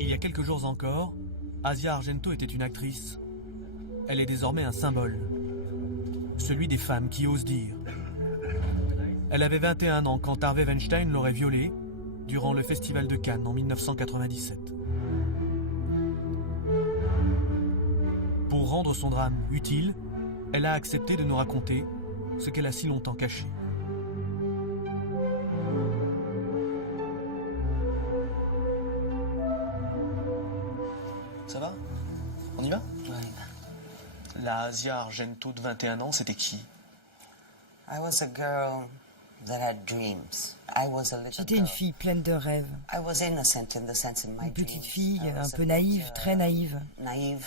Il y a quelques jours encore, Asia Argento était une actrice. Elle est désormais un symbole. Celui des femmes qui osent dire. Elle avait 21 ans quand Harvey Weinstein l'aurait violée durant le Festival de Cannes en 1997. Pour rendre son drame utile, elle a accepté de nous raconter ce qu'elle a si longtemps caché. Ça va? On y va? Ouais. La Asia Argento de 21 ans, c'était qui? I was a girl that had dreams. I was a little J'étais une girl. fille pleine de rêves. I was innocent in the sense in my Une petite dreams. fille I un was peu a naïve, bit, très naïve. Naive,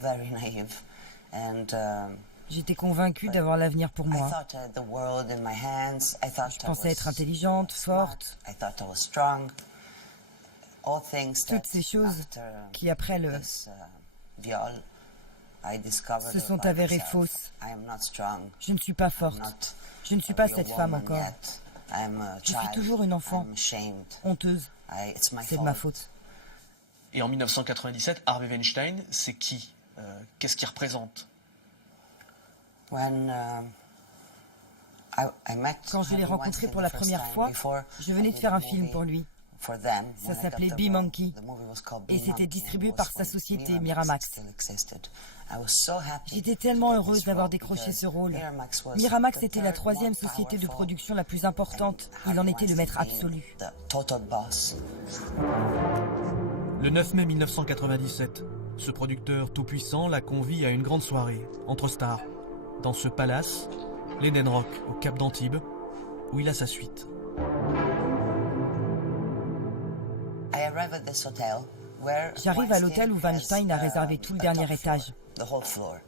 very naive. And J'étais convaincue d'avoir l'avenir pour I moi. thought I had the world in my hands. I thought Je I pensais was être intelligente, smart. forte. I thought I was strong. All things that Toutes ces choses after qui, après le this viol, I discovered se sont about avérées myself. fausses. I am not strong. Je ne suis pas I'm forte. not Je ne suis a pas real cette femme woman encore. yet. I'm a Je suis child. toujours une enfant. I'm ashamed. Honteuse. It's my C'est de fault. ma faute. Et en 1997, Harvey Weinstein, c'est qui? Qu'est-ce qu'il représente? When I met Quand je l'ai Harvey rencontré Weinstein pour the la first première time fois, before je venais I de did faire a un film movie pour lui. for them, Ça when I s'appelait got the Bee role, Monkey. the movie was called Et Bee c'était Monkey, distribué and it par was sa when société, Miramax Miramax. still existed. I was so happy J'étais to tellement get heureuse this d'avoir role décroché because ce rôle. Miramax was Miramax the était la third troisième most société de powerful, production la plus importante. and Il en Harvey était le maître Weinstein, absolu. the total boss. Le 9 mai 1997, ce producteur tout-puissant l'a convie à une grande soirée, entre stars, dans ce palace, l'Eden Rock, au Cap d'Antibes, où il a sa suite. I arrive at this hotel where J'arrive à l'hôtel où Weinstein a has, réservé tout le a dernier top floor, étage. the whole floor.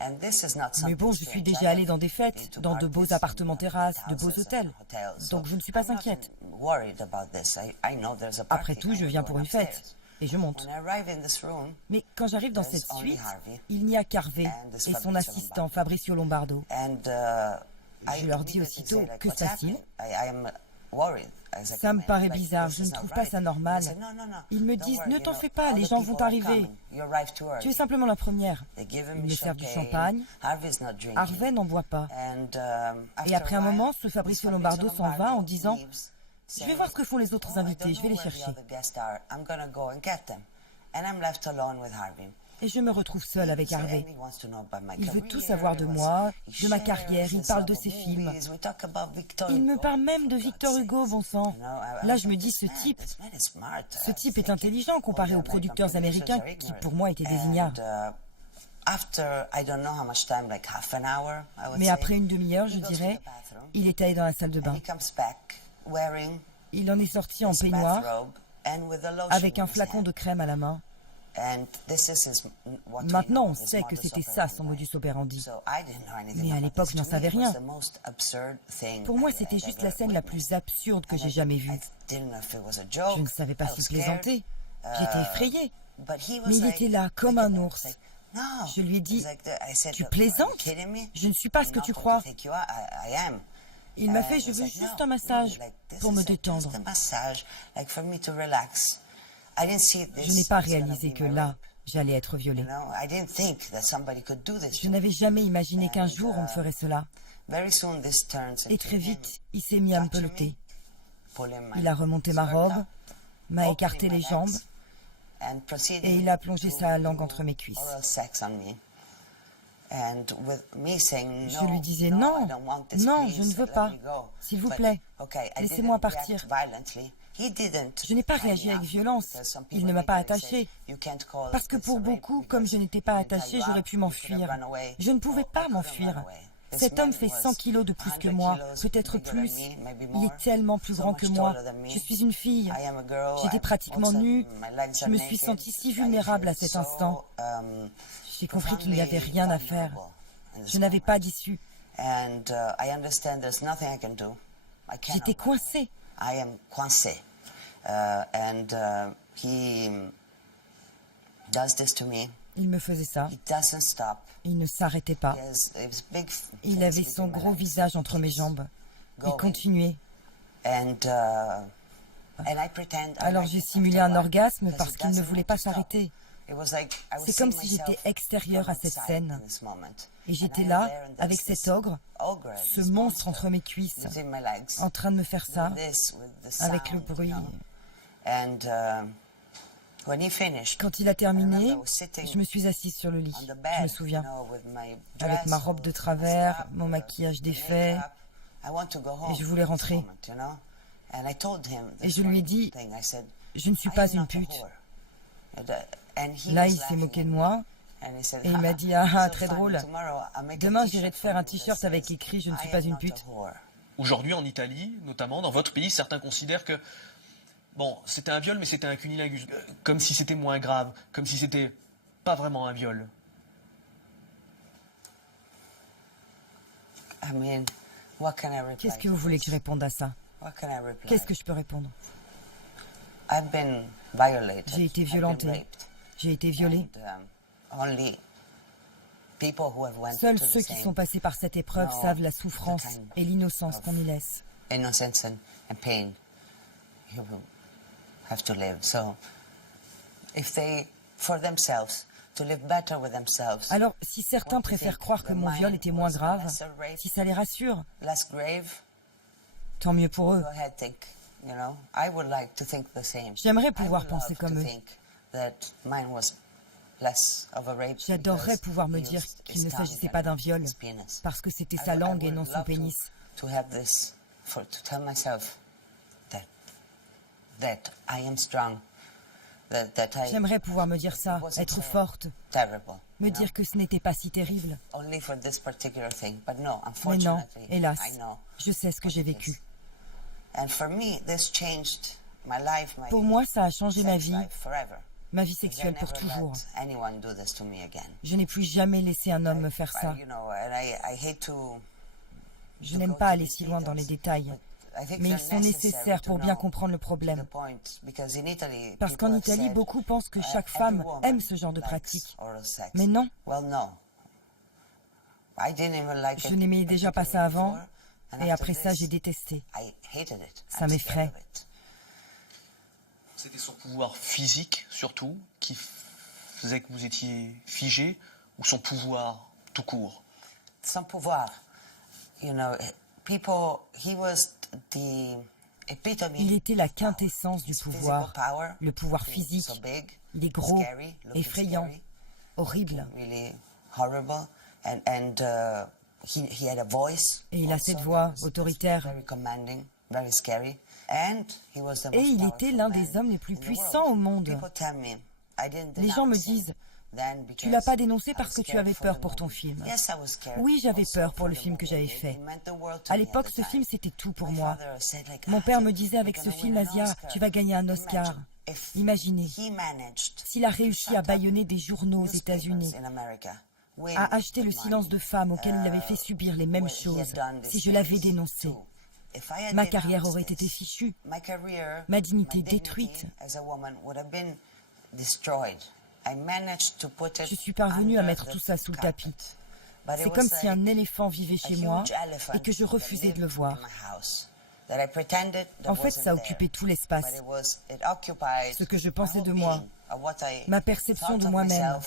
And this is not Mais something bon, je suis strange. déjà I allée have dans des been fêtes, to dans de beaux parties appartements in terrasses, de houses beaux and hôtels. hotels, so Donc je ne suis pas I'm not inquiète. worried about this. I know there's a Après party. tout, je I'm viens going pour une upstairs. fête. Et je monte. When I arrive in this room, Mais quand j'arrive dans There's cette only suite, Harvey il n'y a qu'Harvey and this et son Fabrizio assistant Fabrizio Lombardo. and Je leur dis aussitôt, que se passe-t-il? I am worried. I was like, Ça me "Man, paraît like, bizarre, this je is ne not trouve pas right." ça normal. They said, "No, no, no, Ils me don't disent, worry, ne you t'en know, fais pas, all les the gens people vont are arriver. coming. You arrived too early." Tu es simplement la première. They give him Ils me servent du champagne. champagne. Harvey's not drinking. Harvey n'en boit pas. And, Et après un a while, moment, ce Fabrizio this Lombardo s'en va en Lombardo disant, leaves, je vais saying, voir ce que font les autres "Oh, I invités, don't je vais les know where the chercher. other guests are. I'm gonna go and get them." And I'm left alone with Harvey. Et je me retrouve seule avec So, Harvey. and he wants to know about my Il veut career, tout savoir de moi, he de ma shares carrière, il his parle de love ses of films. movies. We talk about Victor Il me Hugo, parle même de for Victor God's Hugo, sakes. bon sang. You know, I Là, was je me like, dis, ce type is smart. Ce type est intelligent comparé aux producteurs américains qui, pour moi, étaient des ignares. After, I don't know how much time, like half an hour, I would Mais say, après une demi-heure, je he goes to dirais, the bathroom, il est allé dans la salle de and bain. he comes back wearing Il en est sorti en his peignoir, bathrobe and with a lotion avec in un his flacon hand. de crème à la main. And this is what we Maintenant, know, on his sait que modus c'était ça son operandi. modus operandi. So I didn't know anything Mais à about l'époque, this. je n'en To me, savais it was rien. the most absurd thing Pour moi, I've c'était juste ever la scène la witnessed. plus absurde que And j'ai jamais vue. I didn't know if it was a joke. Je ne savais pas I was s'il scared. plaisantait. J'étais effrayée. But he was Mais il like- était là, comme like un that. ours. Like, no. Je lui ai dit, He's like that. I said, tu "Are you plaisantes? kidding me? Je ne suis pas ce que I'm tu not crois. going to think you are. I am." Il m'a And fait, he je was veux like, juste "No, un massage like, this pour is me like détendre. just a massage, like for me to relax." I didn't see this Je n'ai pas was gonna réalisé be que my là, rape. j'allais être violée. You know, I didn't think that somebody could do this. Je to me. n'avais jamais imaginé qu'un jour on me ferait cela. Very soon this turns Et into très him vite, il s'est mis à me touching me, peloter. pulling my Il a remonté ma skirt robe, up, m'a opening écarté my les legs, jambes and proceeding et il a plongé to sa langue do entre mes cuisses. oral sex on me. And with me saying, Je "No, lui disais, no, non, I don't want this, non, please, je ne veux let pas. me go." S'il vous But, plaît, okay, I laissez-moi didn't partir. react violently. He didn't Je n'ai pas tie réagi me avec up, violence. because some Il people ne m'a pas immediately say, attachée. "You can't call Parce que this pour a rape beaucoup, because comme je n'étais pas he tied attachée, you j'aurais up, pu you m'enfuir. could have run away." Je ne pouvais No, I pas couldn't m'enfuir. run away. This Cet man homme fait was 100 kilos de plus que 100 moi, kilos peut-être bigger than plus. me, maybe Il more, est tellement plus so grand much que moi. taller than me. Je suis une fille. I am a girl. J'étais I'm pratiquement also- nue. my legs Je are me suis naked. sentie si I vulnérable à feel cet instant. so, J'ai compris qu'il n'y avait profoundly rien à faire. vulnerable in this Je n'avais moment. pas d'issue. And I understand there's nothing I can do. I cannot J'étais run away. coincée. I am coincé. He does this to me. Il me faisait ça. He doesn't stop. Il ne s'arrêtait pas. He has big Il things avait son between my gros legs. visage entre mes Keeps jambes. Il going. continuait. And Alors j'ai simulé un orgasme parce qu'il ne voulait pas s'arrêter. C'est comme si j'étais extérieure à cette scène. Et j'étais là, avec cet ogre, ce monstre entre mes cuisses, en train de me faire ça, avec le bruit. Quand il a terminé, je me suis assise sur le lit, je me souviens, avec ma robe de travers, mon maquillage défait, et je voulais rentrer. Et je lui ai dit, je ne suis pas une pute. Là, il s'est moqué de moi, et il m'a dit, ah, très drôle, demain j'irai te faire un t-shirt avec écrit, je ne suis pas une pute. Aujourd'hui, en Italie, notamment, dans votre pays, certains considèrent que, bon, c'était un viol, mais c'était un cunilingus. Comme si c'était moins grave, comme si c'était pas vraiment un viol. Qu'est-ce que vous voulez que je réponde à ça? Qu'est-ce que je peux répondre? J'ai été violentée. J'ai été violée. Seuls ceux qui sont passés par cette épreuve savent la souffrance et l'innocence qu'on y laisse. Alors, si certains préfèrent croire que mon viol était moins grave, si ça les rassure, tant mieux pour eux. J'aimerais pouvoir penser comme eux. J'adorerais pouvoir me dire qu'il ne s'agissait pas d'un viol, parce que c'était sa langue et non son pénis. J'aimerais pouvoir me dire ça, être forte, me dire que ce n'était pas si terrible. Mais non, hélas, je sais ce que j'ai vécu. Pour moi, ça a changé ma vie sexuelle pour toujours. Je n'ai plus jamais laissé un homme me faire ça. Je n'aime pas aller si loin dans les détails, mais ils sont nécessaires pour bien comprendre le problème. Parce qu'en Italie, beaucoup pensent que chaque femme aime ce genre de pratique. Mais non. Je n'aimais déjà pas ça avant, et après ça, j'ai détesté. Ça m'effraie. C'était son pouvoir physique, surtout, qui faisait que vous étiez figé, ou son pouvoir tout court? Son pouvoir. Il était la quintessence du pouvoir, le pouvoir physique. Il est gros, effrayant, horrible. Et il a cette voix autoritaire. Et il était l'un des hommes les plus puissants au monde. Les gens me disent, tu l'as pas dénoncé parce que tu avais peur pour ton film. Oui, j'avais peur pour le film que j'avais fait. À l'époque, ce film, c'était tout pour moi. Mon père me disait, avec ce film, Asia, tu vas gagner un Oscar. Imaginez, s'il a réussi à bâillonner des journaux aux États-Unis, à acheter le silence de femmes auxquelles il avait fait subir les mêmes choses, si je l'avais dénoncé, ma carrière aurait été fichue, ma dignité détruite. Je suis parvenue à mettre tout ça sous le tapis. C'est comme si un éléphant vivait chez moi et que je refusais de le voir. En fait, ça occupait tout l'espace. Ce que je pensais de moi, ma perception de moi-même,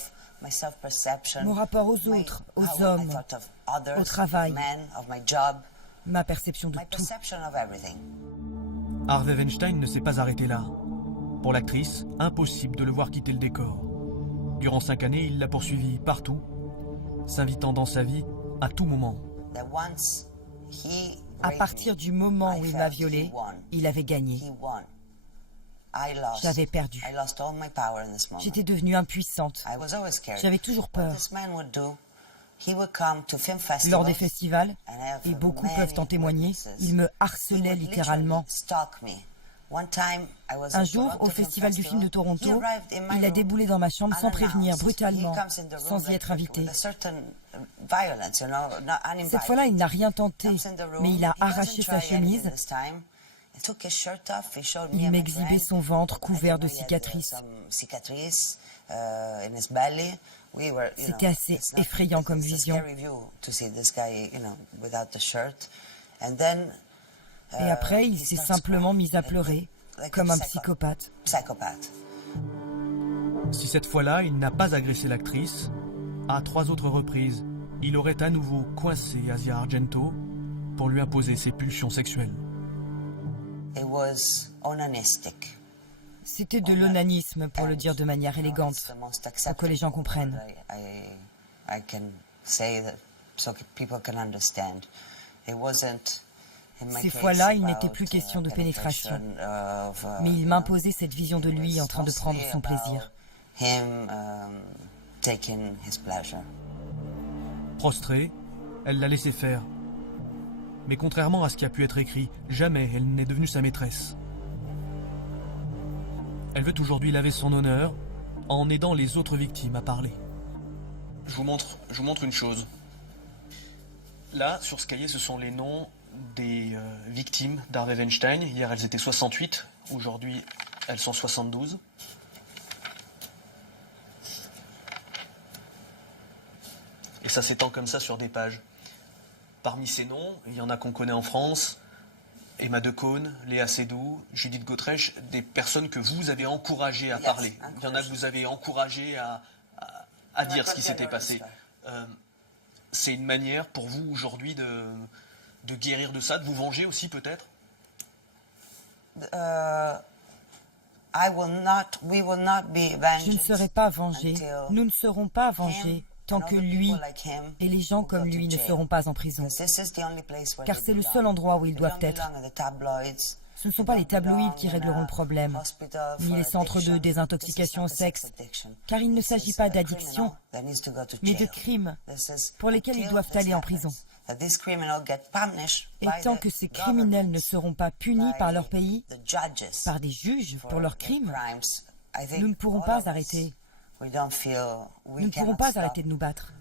mon rapport aux autres, aux hommes, au travail, ma perception de tout. Harvey Weinstein ne s'est pas arrêté là. Pour l'actrice, impossible de le voir quitter le décor. Durant 5 années, il l'a poursuivi partout, s'invitant dans sa vie à tout moment. À partir du moment où il m'a violée, il avait gagné. J'avais perdu. J'étais devenue impuissante. J'avais toujours peur. Lors des festivals, et beaucoup peuvent en témoigner, il me harcelait littéralement. Un jour, au Festival du film de Toronto, il a déboulé dans ma chambre sans prévenir, brutalement, sans y être invité. Cette fois-là, il n'a rien tenté, mais il a arraché sa chemise. Il m'exhibait son ventre couvert de cicatrices. C'était assez effrayant comme vision. Et après, il s'est simplement mis à pleurer. comme un psychopathe. Si cette fois-là, il n'a pas agressé l'actrice, à 3 autres reprises, il aurait à nouveau coincé Asia Argento pour lui imposer ses pulsions sexuelles. C'était de l'onanisme, pour le dire de manière élégante, pour que les gens comprennent. Ces fois-là, il n'était plus question de pénétration, mais il m'imposait cette vision de lui en train de prendre son plaisir. Prostrée, elle l'a laissé faire. Mais contrairement à ce qui a pu être écrit, jamais elle n'est devenue sa maîtresse. Elle veut aujourd'hui laver son honneur en aidant les autres victimes à parler. Je vous montre une chose. Là, sur ce cahier, ce sont les noms des victimes d'Harvey Weinstein. Hier, elles étaient 68. Aujourd'hui, elles sont 72. Et ça s'étend comme ça sur des pages. Parmi ces noms, il y en a qu'on connaît en France. Emma Decaune, Léa Seydoux, Judith Godrèche, des personnes que vous avez encouragées à parler. Il y en a que vous avez encouragées à dire ce qui s'était passé. C'est une manière pour vous aujourd'hui de guérir de ça, de vous venger aussi peut-être? Je ne serai pas vengée. Nous ne serons pas vengés tant que lui et les gens comme lui ne seront pas en prison. Car c'est le seul endroit où ils doivent être. Ce ne sont pas les tabloïds qui régleront le problème, ni les centres de désintoxication au sexe, car il ne s'agit pas d'addiction, mais de crimes pour lesquels ils doivent aller en prison. Et tant que ces criminels ne seront pas punis par leur pays, par des juges pour leurs crimes, nous ne pourrons pas arrêter. Nous ne pourrons pas arrêter de nous battre.